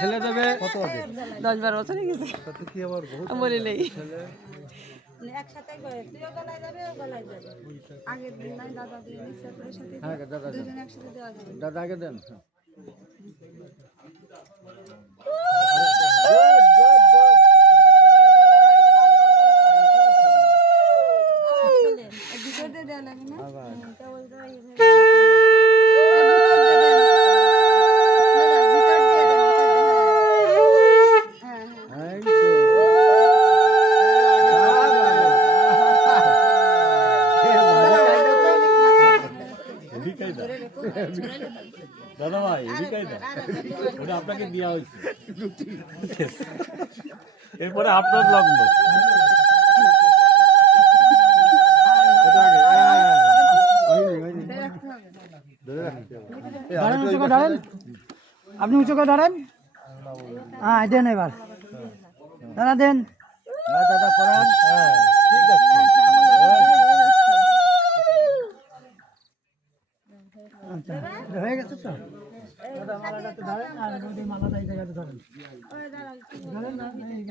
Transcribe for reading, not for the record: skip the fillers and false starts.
ছেলে দেবে কত আগে 10-12 বছর হয়ে গেছে। তাতে কি আবার বহুত বলি নেই ছেলে একসাথে তুইও গলায় যাবে ও গলায় যাবে আগের দিন নাই দাদা দিয়ে নিচ্ছে তোর সাথে হ্যাঁ দাদা দেন দুজন একসাথে দেওয়া যাবে দাদা আগে দেন ভিতরে দেওয়া লাগে না দাদা ভাই ওটা আপনাকে দেওয়া হয়েছে এরপরে আপনার লগ্ন আপনি উঁচু করে ধরেন হ্যাঁ দেন এবার দাদা দেন দাদা পড়ান হ্যাঁ ঠিক আছে আচ্ছা হয়ে গেছে তো দাদা মালাটা ধরেন আর মালাটা এই জায়গাতে ধরেন ধরেন না এই